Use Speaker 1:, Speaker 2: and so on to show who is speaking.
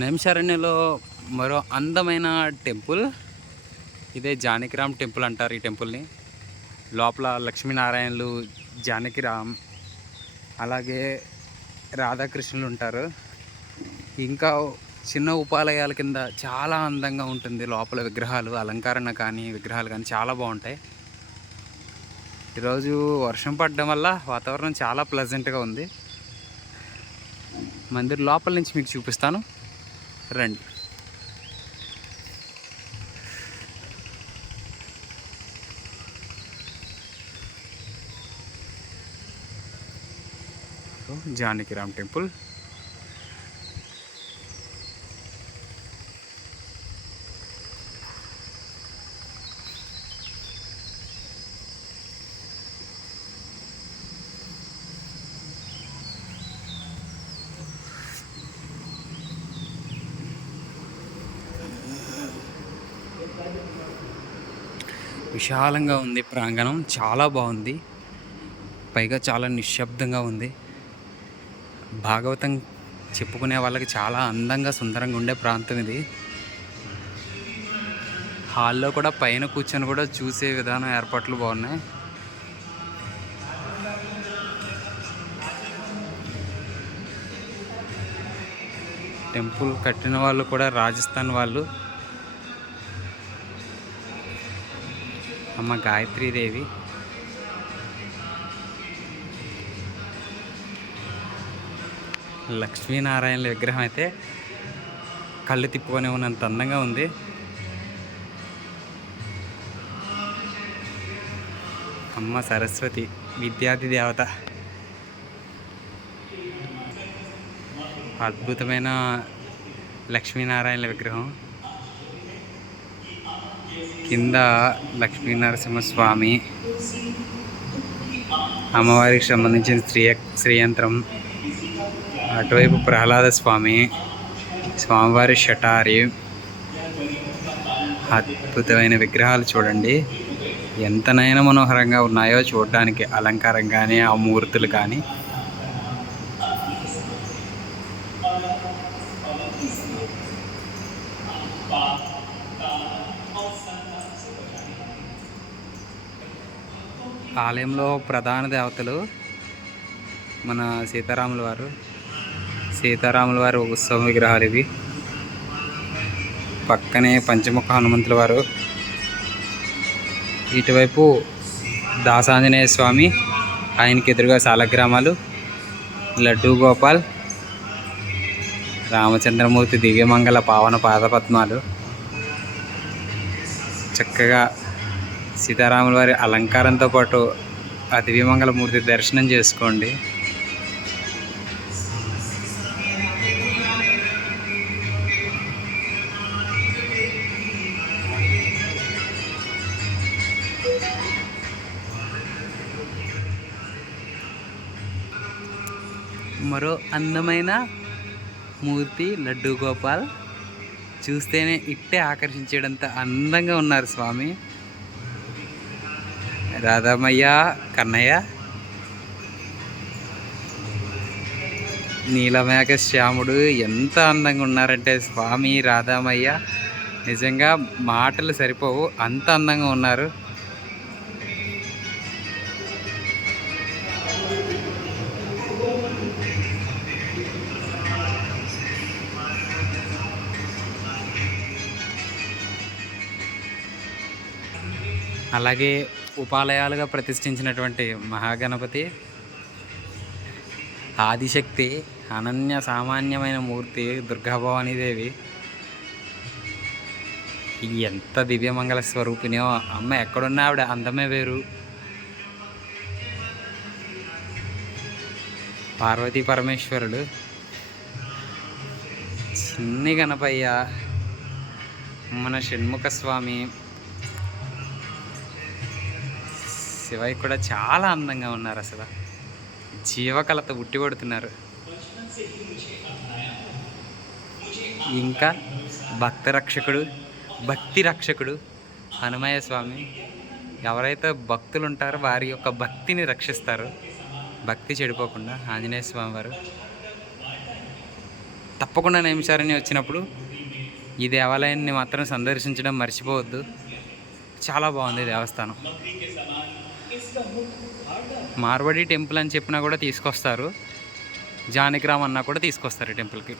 Speaker 1: నైంశారణ్యలో మరో అందమైన టెంపుల్. ఇదే జానకిరామ్ టెంపుల్ అంటారు ఈ టెంపుల్ని. లోపల లక్ష్మీనారాయణలు జానకిరామ్ అలాగే రాధాకృష్ణులు ఉంటారు. ఇంకా చిన్న ఉపాలయాల కింద చాలా అందంగా ఉంటుంది లోపల విగ్రహాలు అలంకరణ కానీ విగ్రహాలు కానీ చాలా బాగుంటాయి. ఈరోజు వర్షం పడడం వల్ల వాతావరణం చాలా ప్లెజెంట్గా ఉంది. మందిర్ లోపల నుంచి మీకు చూపిస్తాను. రండి జానకిరామ్ టెంపుల్ విశాలంగా ఉంది ప్రాంగణం. చాలా బాగుంది. పైగా చాలా నిశ్శబ్దంగా ఉంది. భాగవతం చెప్పుకునే వాళ్ళకి చాలా అందంగా సుందరంగా ఉండే ప్రాంతం ఇది. హాల్లో కూడా పైన కూర్చొని కూడా చూసే విధానం ఏర్పాట్లు బాగున్నాయి. టెంపుల్ కట్టిన వాళ్ళు కూడా రాజస్థాన్ వాళ్ళు. అమ్మ గాయత్రీదేవి. లక్ష్మీనారాయణల విగ్రహం అయితే కళ్ళు తిప్పుకొని ఉన్నంత అందంగా ఉంది. అమ్మ సరస్వతి విద్యార్థి దేవత. అద్భుతమైన లక్ష్మీనారాయణల విగ్రహం. కింద లక్ష్మీనరసింహస్వామి అమ్మవారికి సంబంధించిన శ్రీ శ్రీయంత్రం. అటువైపు ప్రహ్లాద స్వామి. స్వామివారి షటారి. అద్భుతమైన విగ్రహాలు చూడండి. ఎంత నయన మనోహరంగా ఉన్నాయో చూడడానికి అలంకారం కానీ ఆ మూర్తులు కానీ ఆలయంలో ప్రధాన దేవతలు మన సీతారాముల వారు. సీతారాముల వారు ఉత్సవ విగ్రహాలు ఇవి. పక్కనే పంచముఖ హనుమంతుల వారు. ఇటువైపు దాసాంజనేయ స్వామి ఆయనకి ఎదురుగా సాలగ్రామాలు లడ్డూ గోపాల్ రామచంద్రమూర్తి దివ్యమంగళ పావన పాదపద్మాలు చక్కగా సీతారాముల వారి అలంకారంతో పాటు ఆ దివ్యమంగళమూర్తి దర్శనం చేసుకోండి. మరో అందమైన మూర్తి లడ్డూ గోపాల్ చూస్తేనే ఇట్టే ఆకర్షించేటంత అందంగా ఉన్నారు స్వామి. రాధామయ్య కన్నయ్య నీలమేఘ శ్యాముడు ఎంత అందంగా ఉన్నారంటే స్వామి రాధామయ్య నిజంగా మాటలు సరిపోవు అంత అందంగా ఉన్నారు. అలాగే ఉపాలయాలుగా ప్రతిష్ఠించినటువంటి మహాగణపతి ఆదిశక్తి అనన్య సామాన్యమైన మూర్తి దుర్గాభవానీదేవి ఎంత దివ్యమంగళ స్వరూపినో అమ్మ ఎక్కడున్నా ఆవిడ అందమే వేరు. పార్వతీ పరమేశ్వరుడు చిన్ని గణపయ్య మన షణ్ముఖ స్వామి శివయ్య కూడా చాలా అందంగా ఉన్నారు అసలు. జీవకళతో ఉట్టిపడుతున్నారు. ఇంకా భక్త రక్షకుడు భక్తి రక్షకుడు హనుమయ్య స్వామి ఎవరైతే భక్తులు ఉంటారో వారి యొక్క భక్తిని రక్షిస్తారు. భక్తి చెడిపోకుండా ఆంజనేయ స్వామి వారు. తప్పకుండా నైమిషారణ్యం వచ్చినప్పుడు ఈ దేవాలయాన్ని మాత్రం సందర్శించడం మర్చిపోవద్దు. చాలా బాగుంది దేవస్థానం. మార్వడి టెంపుల్ అని చెప్పినా కూడా తీసుకొస్తారు. జానకిరామ్ అన్నా కూడా తీసుకొస్తారు ఈ టెంపుల్కి.